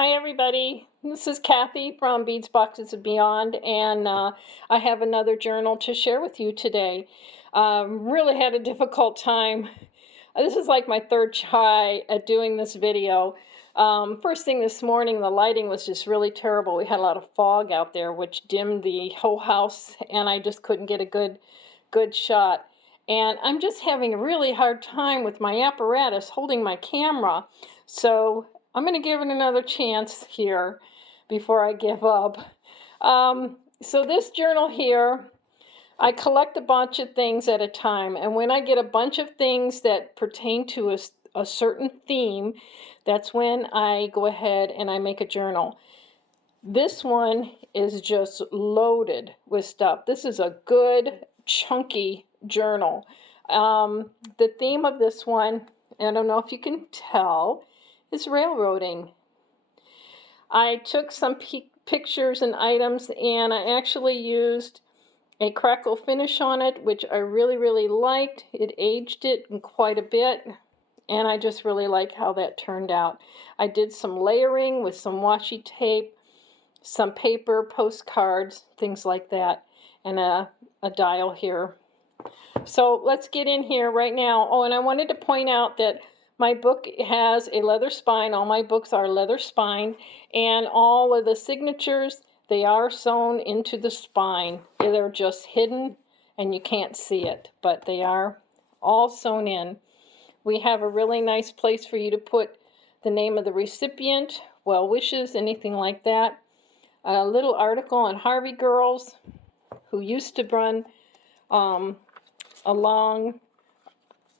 Hi everybody, this is Kathy from Beads, Boxes and Beyond, and I have another journal to share with you today. Really had a difficult time. This is like my third try at doing this video. First thing this morning, the lighting was just really terrible. We had a lot of fog out there which dimmed the whole house, and I just couldn't get a good shot. And I'm just having a really hard time with my apparatus holding my camera, so I'm going to give it another chance here before I give up. So this journal here, I collect a bunch of things at a time, and when I get a bunch of things that pertain to a certain theme, that's when I go ahead and I make a journal. This one is just loaded with stuff. This is a good chunky journal. The theme of this one, I don't know if you can tell, is railroading. I took some pictures and items, and I actually used a crackle finish on it, which I really liked. It aged it quite a bit, and I just really like how that turned out. I did some layering with some washi tape, some paper, postcards, things like that, and a dial here. So let's get in here right now. Oh, and I wanted to point out that my book has a leather spine. All my books are leather spined, and all of the signatures, they are sewn into the spine. They're just hidden and you can't see it, but they are all sewn in. We have a really nice place for you to put the name of the recipient, well wishes, anything like that. A little article on Harvey girls who used to run along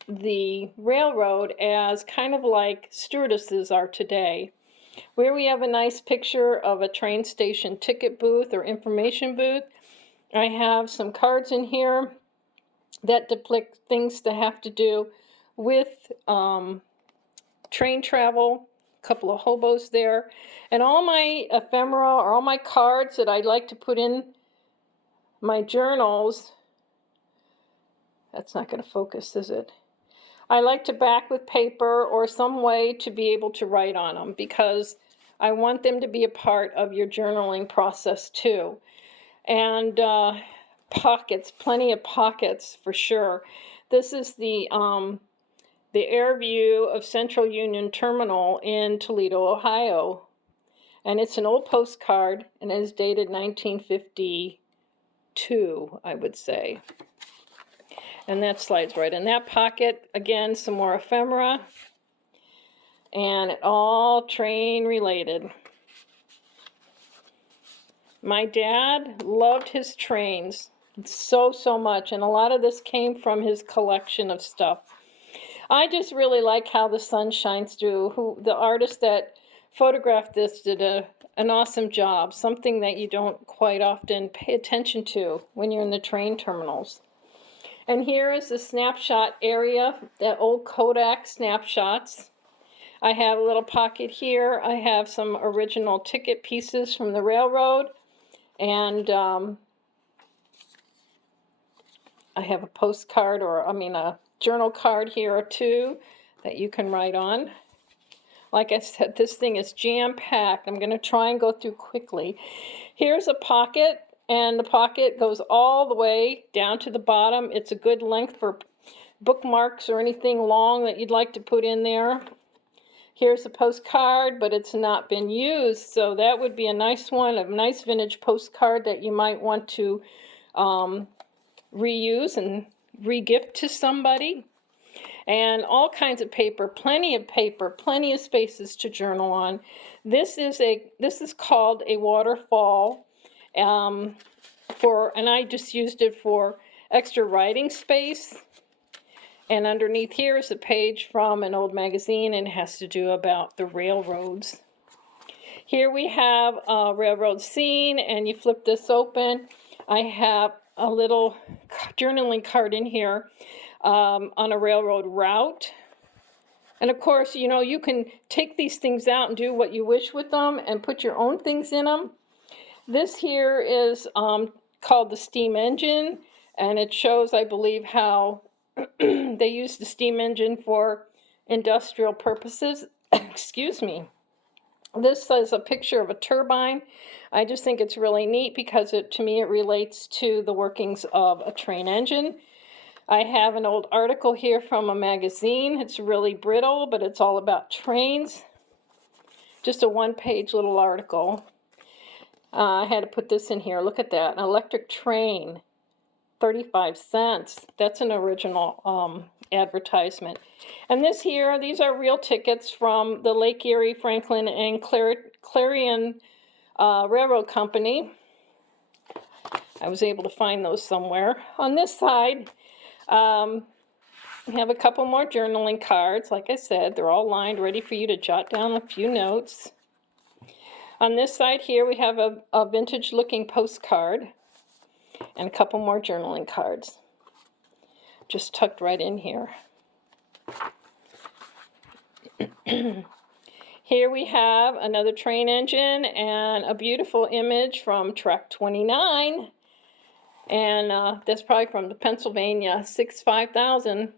the railroad as kind of like stewardesses are today. Where we have a nice picture of a train station ticket booth or information booth. I have some cards in here that depict things that have to do with train travel. A couple of hobos there. And all my ephemera or all my cards that I'd like to put in my journals. That's not going to focus, is it? I like to back with paper or some way to be able to write on them, because I want them to be a part of your journaling process too. And pockets, plenty of pockets for sure. This is the air view of Central Union Terminal in Toledo, Ohio. And it's an old postcard, and it is dated 1952, I would say. And that slides right in that pocket. Again, some more ephemera. And all train related. My dad loved his trains so much. And a lot of this came from his collection of stuff. I just really like how the sun shines through. The artist that photographed this did an awesome job. Something that you don't quite often pay attention to when you're in the train terminals. And here is the snapshot area, that old Kodak snapshots. I have a little pocket here. I have some original ticket pieces from the railroad. And I have a postcard, a journal card here or two that you can write on. Like I said, this thing is jam-packed. I'm going to try and go through quickly. Here's a pocket. And the pocket goes all the way down to the bottom. It's a good length for bookmarks or anything long that you'd like to put in there. Here's a postcard, but it's not been used, so that would be a nice one, a nice vintage postcard that you might want to reuse and re-gift to somebody. And all kinds of paper, plenty of spaces to journal on. This is called a waterfall. And I just used it for extra writing space. And underneath here is a page from an old magazine, and it has to do about the railroads. Here we have a railroad scene, and you flip this open. I have a little journaling card in here on a railroad route. And of course, you can take these things out and do what you wish with them and put your own things in them. This here is called the steam engine, and it shows, I believe, how they use the steam engine for industrial purposes. Excuse me. This is a picture of a turbine. I just think it's really neat because to me it relates to the workings of a train engine. I have an old article here from a magazine. It's really brittle, but it's all about trains. Just a one-page little article. I had to put this in here. Look at that. An electric train, 35 cents. That's an original advertisement. And these are real tickets from the Lake Erie, Franklin, and Clarion Railroad Company. I was able to find those somewhere. On this side, we have a couple more journaling cards. Like I said, they're all lined, ready for you to jot down a few notes. On this side here, we have a vintage-looking postcard and a couple more journaling cards, just tucked right in here. Here we have another train engine and a beautiful image from track 29. And that's probably from the Pennsylvania 65000.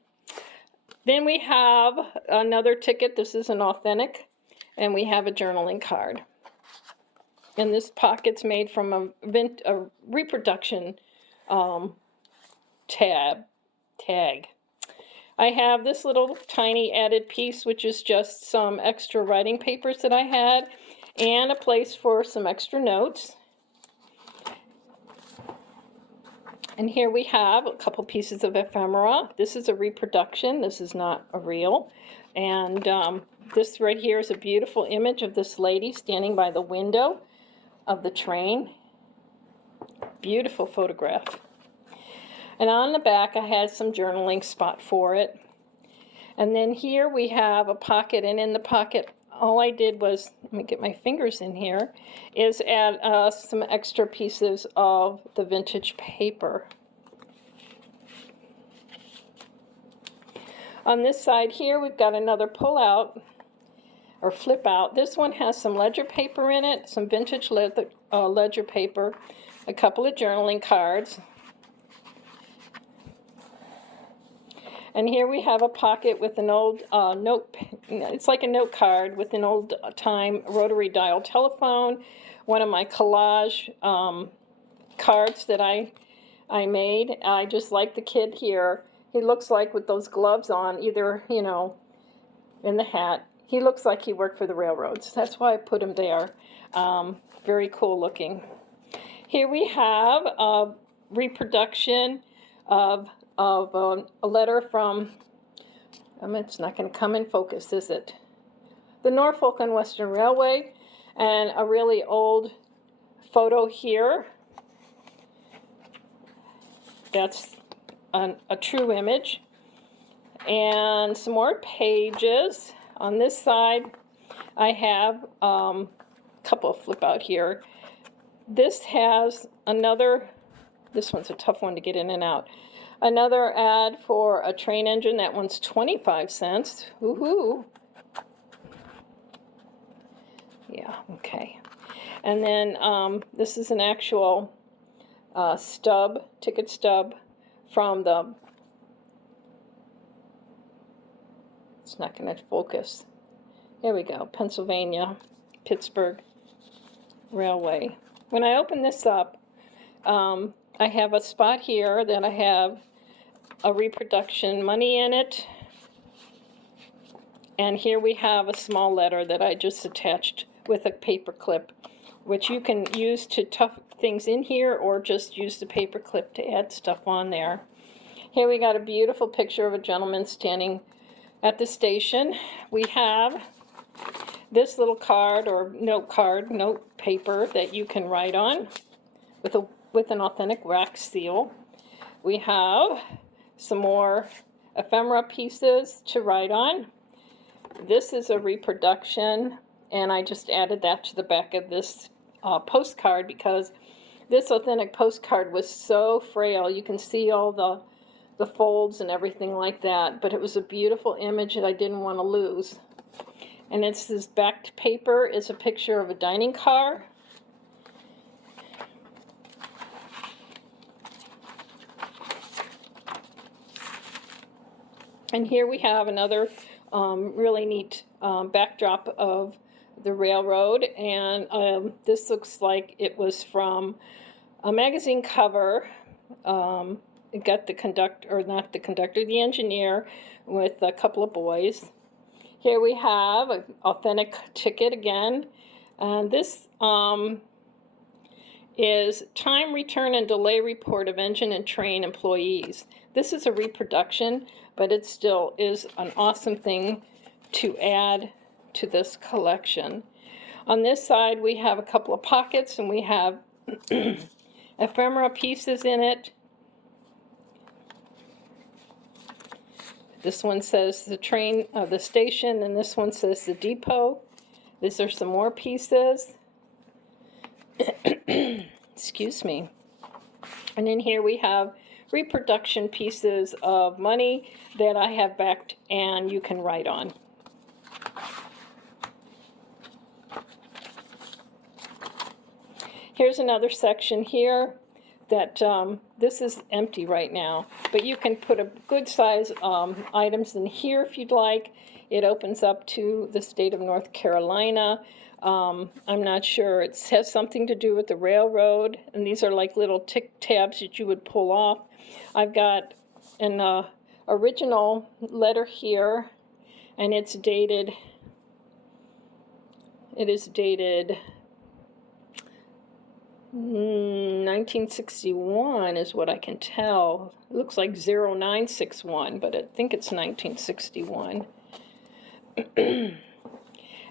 Then we have another ticket. This is an authentic. And we have a journaling card. And this pocket's made from a reproduction tag. I have this little tiny added piece, which is just some extra writing papers that I had, and a place for some extra notes. And here we have a couple pieces of ephemera. This is a reproduction. This is not a real. And this right here is a beautiful image of this lady standing by the window of the train. Beautiful photograph. And on the back, I had some journaling spot for it. And then here we have a pocket, and in the pocket, all I did was, let me get my fingers in here, is add some extra pieces of the vintage paper. On this side here, we've got another pull out, or flip out. This one has some ledger paper in it, some vintage ledger paper, a couple of journaling cards. And here we have a pocket with an old note, it's like a note card with an old time rotary dial telephone, one of my collage cards that I made. I just like the kid here. He looks like with those gloves on, either, you know, in the hat, he looks like he worked for the railroads. That's why I put him there. Very cool looking. Here we have a reproduction of a letter from, it's not going to come in focus, is it? The Norfolk and Western Railway, and a really old photo here. That's a true image. And some more pages. On this side, I have a couple of flip out here. This has another, this one's a tough one to get in and out. Another ad for a train engine. That one's 25 cents. Woohoo! Yeah, okay. And then this is an actual stub, ticket stub from the, it's not going to focus. There we go, Pennsylvania, Pittsburgh Railway. When I open this up, I have a spot here that I have a reproduction money in it. And here we have a small letter that I just attached with a paper clip, which you can use to tuck things in here or just use the paper clip to add stuff on there. Here we got a beautiful picture of a gentleman standing at the station. We have this little card or note paper that you can write on with an authentic wax seal. We have some more ephemera pieces to write on. This is a reproduction, and I just added that to the back of this postcard because this authentic postcard was so frail. You can see all the folds and everything like that, but it was a beautiful image that I didn't want to lose. And it's this backed paper is a picture of a dining car. And here we have another really neat backdrop of the railroad, and this looks like it was from a magazine cover. It got the conductor, or not the conductor, the engineer, with a couple of boys. Here we have an authentic ticket again, and this is time, return, and delay report of engine and train employees. This is a reproduction, but it still is an awesome thing to add to this collection. On this side, we have a couple of pockets, and we have ephemera pieces in it. This one says the train, the station, and this one says the depot. These are some more pieces. Excuse me. And in here we have reproduction pieces of money that I have backed and you can write on. Here's another section here that this is empty right now, but you can put a good size items in here if you'd like. It opens up to the state of North Carolina. I'm not sure. It has something to do with the railroad, and these are like little tick tabs that you would pull off. I've got an original letter here, and it is dated 1961 is what I can tell. It looks like 0961, but I think it's 1961.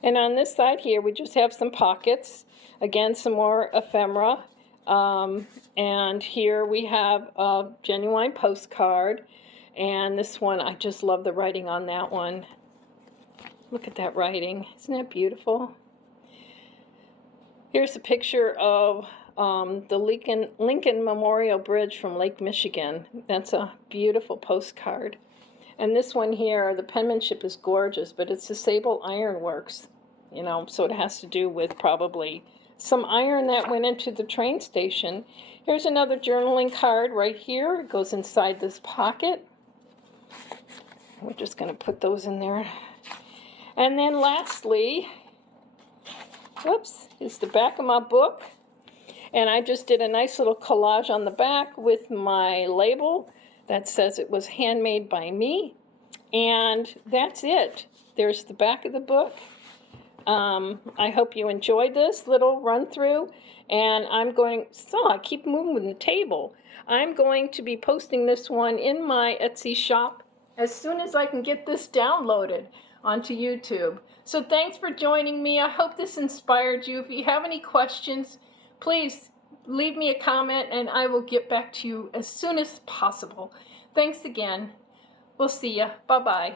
And on this side here, we just have some pockets. Again, some more ephemera. And here we have a genuine postcard. And this one, I just love the writing on that one. Look at that writing. Isn't that beautiful? Here's a picture of the Lincoln Memorial Bridge from Lake Michigan. That's a beautiful postcard. And this one here, the penmanship is gorgeous, but it's the Sable Iron Works, you know, so it has to do with probably some iron that went into the train station. Here's another journaling card right here. It goes inside this pocket. We're just going to put those in there. And then lastly, whoops, is the back of my book. And I just did a nice little collage on the back with my label that says it was handmade by me. And that's it. There's the back of the book. I hope you enjoyed this little run through. And I keep moving with the table. I'm going to be posting this one in my Etsy shop as soon as I can get this downloaded onto YouTube. So thanks for joining me. I hope this inspired you. If you have any questions, please leave me a comment and I will get back to you as soon as possible. Thanks again. We'll see ya. Bye-bye.